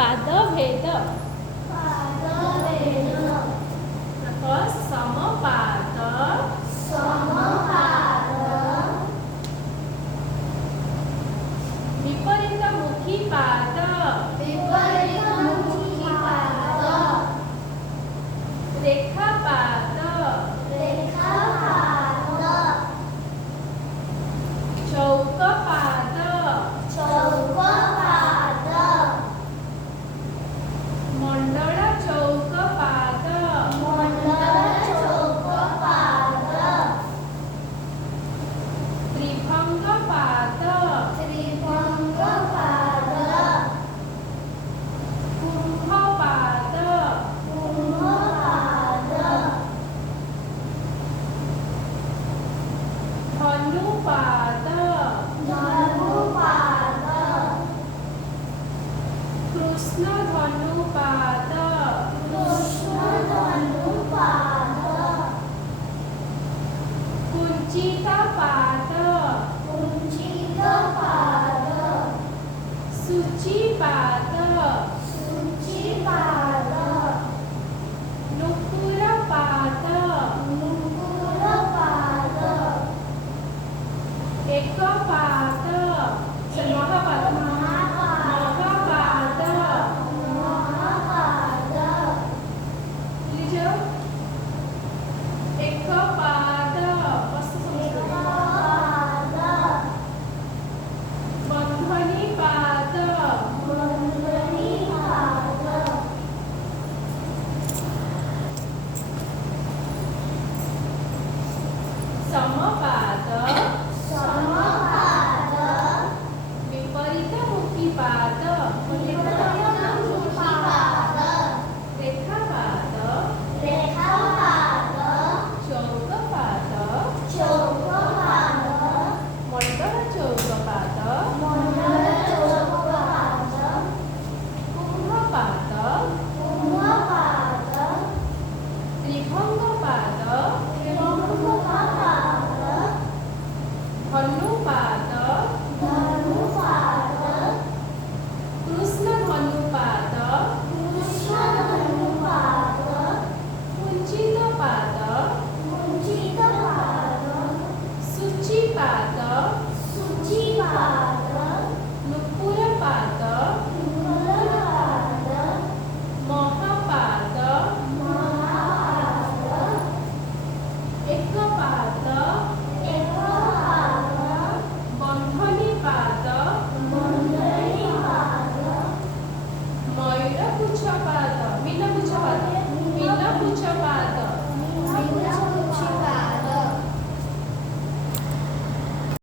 पादभेद पादभेद समपाद समपाद विपरीतमुखी पाद विपरीतमुखी पाद रेखापाद रेखापाद चौकपाद चौकपाद मंडळ चौकपाद मंडळ चौकपाद त्रिभंगपाद त्रिभंगपाद कुंभपाद कुंभपाद धनुपाद धनुपाद कृष्ण धनुपाद कृष्ण धनुपाद कुंचितपाद कुंचितपाद शुचिपाद शुचिपाद नुपुरपाद नुपुरपाद एकपाद महापाद महापाद महापाद लिहिलं एकपाद मस्त समजलं बंधनीपाद बंधनीपाद समपाद समपाद विपरीतमुखी पाद विपरीतमुखी पाद रेखापाद रेखापाद चौकपाद चौकपाद मंडळ चौकपाद मंडळ चौकपाद कुंभपाद कुंभपाद त्रिभंगपाद त्रिभंगपाद धनुपाद धनुपाद कृष्ण धनुपाद